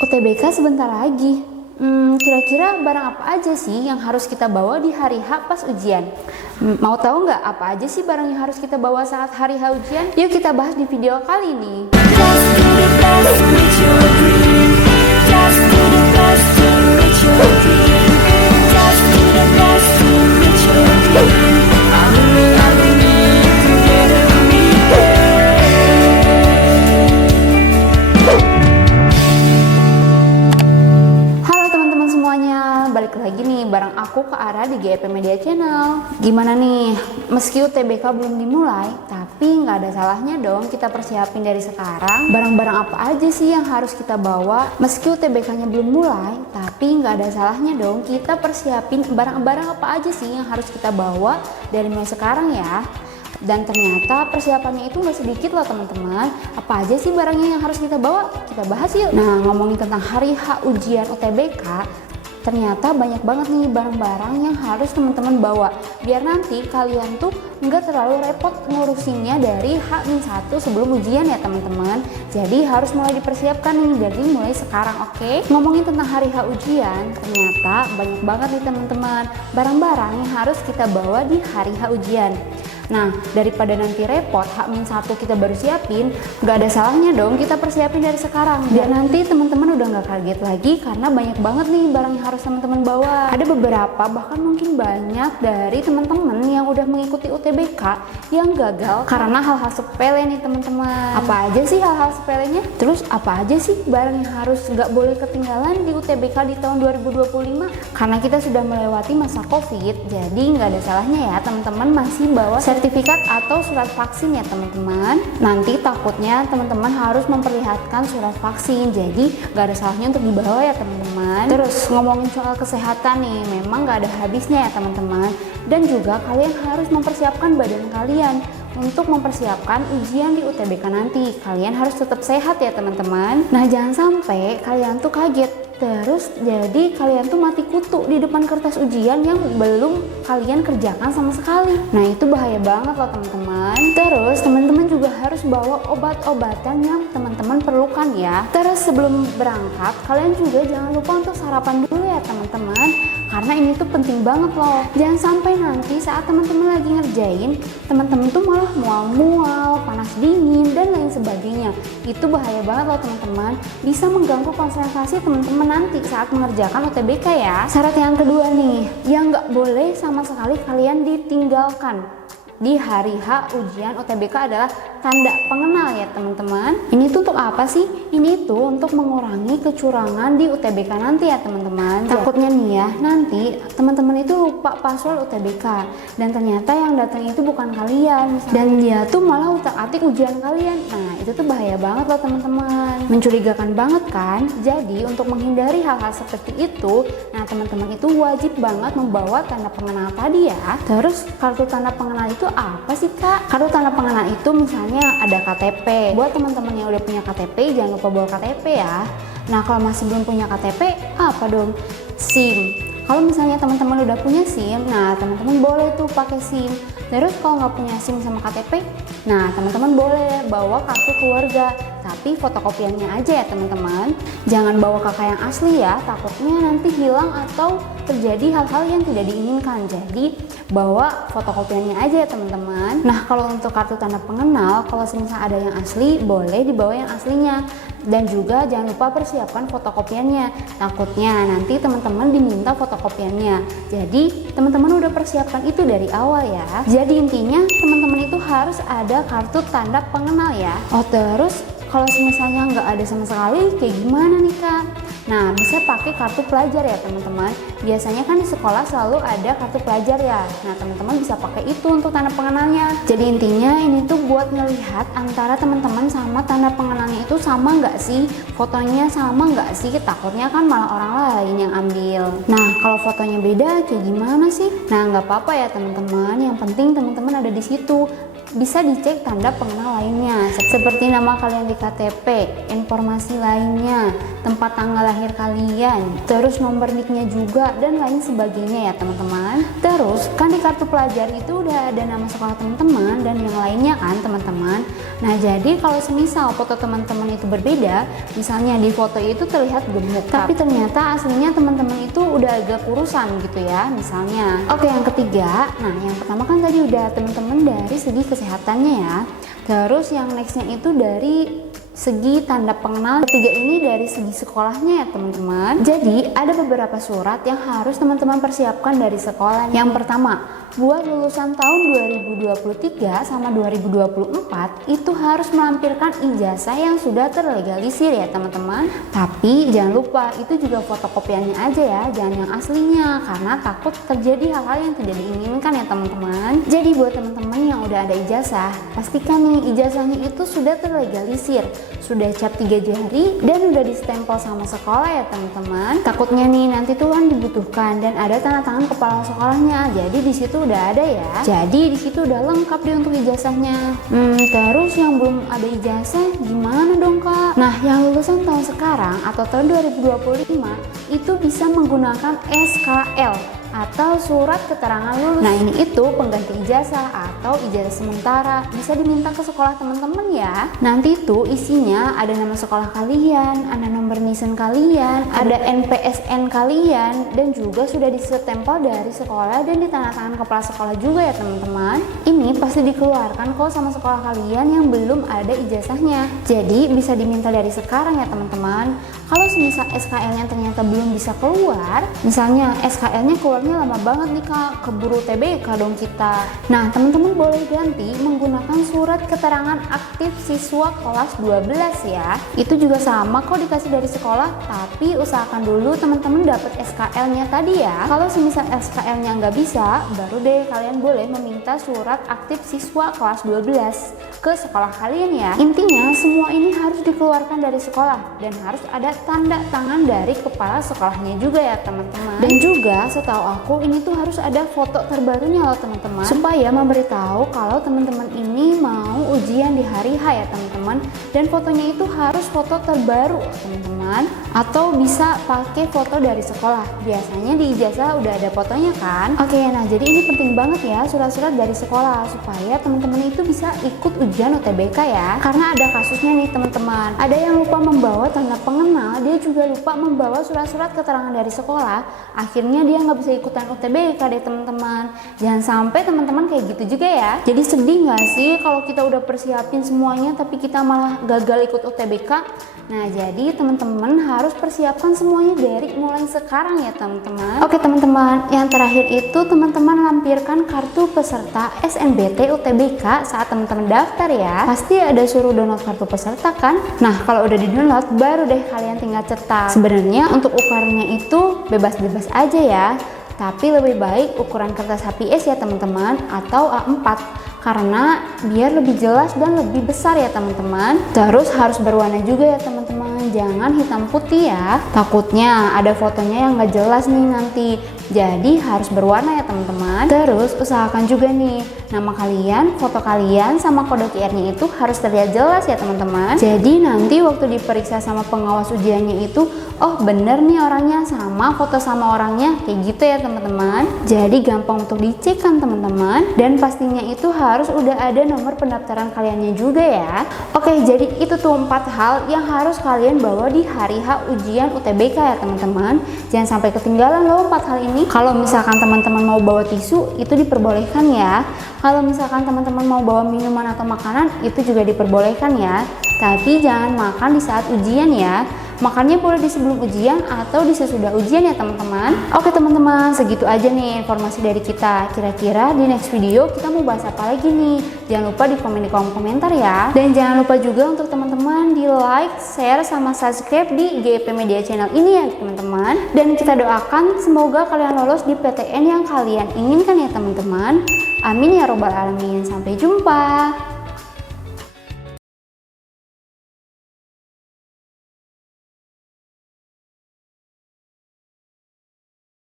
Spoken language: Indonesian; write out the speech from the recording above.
UTBK sebentar lagi. Kira-kira barang apa aja sih yang harus kita bawa di hari H pas ujian? Mau tahu nggak apa aja sih barang yang harus kita bawa saat hari H ujian? Yuk kita bahas di video kali ini. Balik lagi nih bareng aku ke arah di GEP Media Channel. Gimana nih, meski UTBK belum dimulai, tapi nggak ada salahnya dong kita persiapin dari sekarang. Barang-barang apa aja sih yang harus kita bawa? Meski UTBK-nya belum mulai, tapi nggak ada salahnya dong kita persiapin barang-barang apa aja sih yang harus kita bawa dari mulai sekarang ya. Dan ternyata persiapannya itu nggak sedikit loh teman-teman. Apa aja sih barangnya yang harus kita bawa? Kita bahas yuk. Nah, ngomongin tentang hari H ujian UTBK, ternyata banyak banget nih barang-barang yang harus teman-teman bawa biar nanti kalian tuh nggak terlalu repot ngurusinnya dari H-1 sebelum ujian ya teman-teman. Jadi harus mulai dipersiapkan nih dari mulai sekarang, oke? Ngomongin tentang hari H ujian, ternyata banyak banget nih teman-teman barang-barang yang harus kita bawa di hari H ujian. Nah, daripada nanti repot H-1 kita baru siapin, nggak ada salahnya dong kita persiapin dari sekarang biar nanti teman-teman udah nggak kaget lagi karena banyak banget nih barang yang harus teman-teman bawa. Ada beberapa bahkan mungkin banyak dari teman-teman yang udah mengikuti UTBK yang gagal karena hal-hal sepele nih teman-teman. Apa aja sih hal-hal sepelenya? Terus apa aja sih barang yang harus nggak boleh ketinggalan di UTBK di tahun 2025? Karena kita sudah melewati masa COVID, jadi nggak ada salahnya ya teman-teman masih bawa sertifikat atau surat vaksin ya teman-teman. Nanti takutnya teman-teman harus memperlihatkan surat vaksin, jadi gak ada salahnya untuk dibawa ya teman-teman. Terus ngomongin soal kesehatan nih, memang gak ada habisnya ya teman-teman. Dan juga kalian harus mempersiapkan badan kalian untuk mempersiapkan ujian di UTBK nanti. Kalian harus tetap sehat ya teman-teman. Nah, jangan sampai kalian tuh kaget terus jadi kalian tuh mati kutu di depan kertas ujian yang belum kalian kerjakan sama sekali. Nah, itu bahaya banget loh teman-teman. Terus teman-teman juga harus bawa obat-obatan yang teman-teman perlukan ya. Terus sebelum berangkat kalian juga jangan lupa untuk sarapan dulu ya teman-teman, karena ini tuh penting banget loh. Jangan sampai nanti saat teman-teman lagi ngerjain, teman-teman tuh malah mual-mual, panas dingin, dan lain sebagainya. Itu bahaya banget loh teman-teman, bisa mengganggu konsentrasi teman-teman nanti saat mengerjakan UTBK ya. Syarat yang kedua nih, yang nggak boleh sama sekali kalian ditinggalkan di hari H ujian UTBK adalah tanda pengenal ya teman-teman. Ini tuh untuk apa sih? Ini tuh untuk mengurangi kecurangan di UTBK nanti ya teman-teman. Takutnya nih ya, nanti teman-teman itu lupa password UTBK dan ternyata yang datang itu bukan kalian dan dia tuh malah utak-atik ujian kalian. Nah, itu tuh bahaya banget loh teman-teman. Mencurigakan banget kan? Jadi untuk menghindari hal-hal seperti itu, nah teman-teman itu wajib banget membawa tanda pengenal tadi ya. Terus kartu tanda pengenal itu apa sih kak? Kartu tanda pengenal itu misalnya ada KTP. Buat teman-teman yang udah punya KTP jangan lupa bawa KTP ya. Nah, kalau masih belum punya KTP apa dong? SIM. Kalau misalnya teman-teman udah punya SIM, nah teman-teman boleh tuh pakai SIM. Terus kalau nggak punya SIM sama KTP, nah teman-teman boleh bawa kartu keluarga, tapi fotokopiannya aja ya teman-teman. Jangan bawa kakak yang asli ya, takutnya nanti hilang atau terjadi hal-hal yang tidak diinginkan. Jadi bawa fotokopiannya aja ya teman-teman. Nah, kalau untuk kartu tanda pengenal, kalau misalnya ada yang asli, boleh dibawa yang aslinya. Dan juga jangan lupa persiapkan fotokopiannya. Takutnya nanti teman-teman diminta fotokopiannya. Jadi teman-teman udah persiapkan itu dari awal ya. Jadi intinya teman-teman itu harus ada kartu tanda pengenal ya. Oh, terus kalau misalnya nggak ada sama sekali, kayak gimana nih kak? Nah, bisa pakai kartu pelajar ya teman-teman. Biasanya kan di sekolah selalu ada kartu pelajar ya. Nah, teman-teman bisa pakai itu untuk tanda pengenalnya. Jadi intinya ini tuh buat ngelihat antara teman-teman sama tanda pengenalnya itu sama nggak sih? Fotonya sama nggak sih? Takutnya kan malah orang lain yang ambil. Nah, kalau fotonya beda kayak gimana sih? Nah, nggak apa-apa ya teman-teman. Yang penting teman-teman ada di situ. Bisa dicek tanda pengenal lainnya seperti nama kalian di KTP, informasi lainnya, tempat tanggal lahir kalian, terus nomor nicknya juga, dan lain sebagainya ya teman-teman. Terus kan di kartu pelajar itu udah ada nama sekolah teman-teman dan yang lainnya kan teman-teman. Nah jadi kalau semisal foto teman-teman itu berbeda, misalnya di foto itu terlihat gemuk tapi ternyata aslinya teman-teman itu udah agak kurusan gitu ya misalnya. Oke, yang ketiga, nah yang pertama kan tadi udah teman-teman dari segi kesehatannya ya. Terus yang nextnya itu dari segi tanda pengenal. Ketiga ini dari segi sekolahnya ya teman-teman. Jadi ada beberapa surat yang harus teman-teman persiapkan dari sekolah. Yang pertama, buat lulusan tahun 2023 sama 2024 itu harus melampirkan ijazah yang sudah terlegalisir ya teman-teman. Tapi jangan lupa itu juga fotokopiannya aja ya, jangan yang aslinya, karena takut terjadi hal-hal yang tidak diinginkan ya teman-teman. Jadi buat teman-teman yang udah ada ijazah, pastikan nih ijazahnya itu sudah terlegalisir, sudah cap 3 jari dan udah distempel sama sekolah ya teman-teman. Takutnya nih nanti tuh kan dibutuhkan dan ada tanda tangan kepala sekolahnya, jadi di situ udah ada ya. Jadi di situ udah lengkap deh untuk ijazahnya. Terus yang belum ada ijazah gimana dong kak? Nah yang lulusan tahun sekarang atau tahun 2025 itu bisa menggunakan SKL atau surat keterangan lulus. Nah ini itu pengganti ijazah atau ijazah sementara, bisa diminta ke sekolah teman-teman ya. Nanti itu isinya ada nama sekolah kalian, ada nomor nisan kalian, ada NPSN kalian, dan juga sudah disetempel dari sekolah dan ditandatangan kepala sekolah juga ya teman-teman. Ini pasti dikeluarkan kok sama sekolah kalian yang belum ada ijazahnya. Jadi bisa diminta dari sekarang ya teman-teman. Kalau semisal SKL-nya ternyata belum bisa keluar, misalnya SKL-nya keluarnya lama banget nih kak, keburu TBK dong kita. Nah teman-teman boleh ganti menggunakan surat keterangan aktif siswa kelas 12 ya. Itu juga sama kok dikasih dari sekolah, tapi usahakan dulu teman-teman dapat SKL-nya tadi ya. Kalau semisal SKL-nya nggak bisa, baru deh kalian boleh meminta surat aktif siswa kelas 12 ke sekolah kalian ya. Intinya semua ini harus dikeluarkan dari sekolah dan harus ada tanda tangan dari kepala sekolahnya juga ya teman-teman. Dan juga setahu aku ini tuh harus ada foto terbarunya loh teman-teman, supaya memberitahu kalau teman-teman ini mau ujian di hari H ya teman-teman. Dan fotonya itu harus foto terbaru teman-teman, atau bisa pakai foto dari sekolah. Biasanya di ijazah udah ada fotonya kan. Oke, nah jadi ini penting banget ya surat-surat dari sekolah supaya teman-teman itu bisa ikut ujian UTBK ya. Karena ada kasusnya nih teman-teman, ada yang lupa membawa tanda pengenal, dia juga lupa membawa surat-surat keterangan dari sekolah, akhirnya dia nggak bisa ikutan UTBK deh teman-teman. Jangan sampai teman-teman kayak gitu juga ya. Jadi sedih nggak sih kalau kita udah persiapin semuanya tapi kita malah gagal ikut UTBK? Nah jadi teman-teman harus persiapkan semuanya dari mulai sekarang ya teman-teman. Oke teman-teman, yang terakhir itu teman-teman lampirkan kartu peserta SNBT UTBK saat teman-teman daftar ya. Pasti ada suruh download kartu peserta kan? Nah kalau udah di download baru deh kalian tinggal cetak. Sebenarnya untuk ukurannya itu bebas-bebas aja ya, tapi lebih baik ukuran kertas HPS ya teman-teman, atau A4, karena biar lebih jelas dan lebih besar ya teman-teman. Terus harus berwarna juga ya teman-teman, jangan hitam putih ya, takutnya ada fotonya yang nggak jelas nih nanti. Jadi harus berwarna ya teman-teman. Terus usahakan juga nih nama kalian, foto kalian, sama kode QR-nya itu harus terlihat jelas ya teman-teman. Jadi nanti waktu diperiksa sama pengawas ujiannya itu, oh bener nih orangnya, sama foto sama orangnya, kayak gitu ya teman-teman. Jadi gampang untuk dicek kan teman-teman. Dan pastinya itu harus udah ada nomor pendaftaran kaliannya juga ya. Oke, jadi itu tuh 4 hal yang harus kalian bawa di hari H ujian UTBK ya teman-teman. Jangan sampai ketinggalan loh 4 hal ini. Kalau misalkan teman-teman mau bawa tisu, itu diperbolehkan ya. Kalau misalkan teman-teman mau bawa minuman atau makanan, itu juga diperbolehkan ya. Tapi jangan makan di saat ujian ya. Makannya boleh di sebelum ujian atau di sesudah ujian ya teman-teman. Oke teman-teman, segitu aja nih informasi dari kita. Kira-kira di next video kita mau bahas apa lagi nih? Jangan lupa di komen di kolom komentar ya. Dan jangan lupa juga untuk teman-teman di like, share, sama subscribe di GEP Media Channel ini ya teman-teman. Dan kita doakan semoga kalian lolos di PTN yang kalian inginkan ya teman-teman. Amin ya robbal alamin. Sampai jumpa.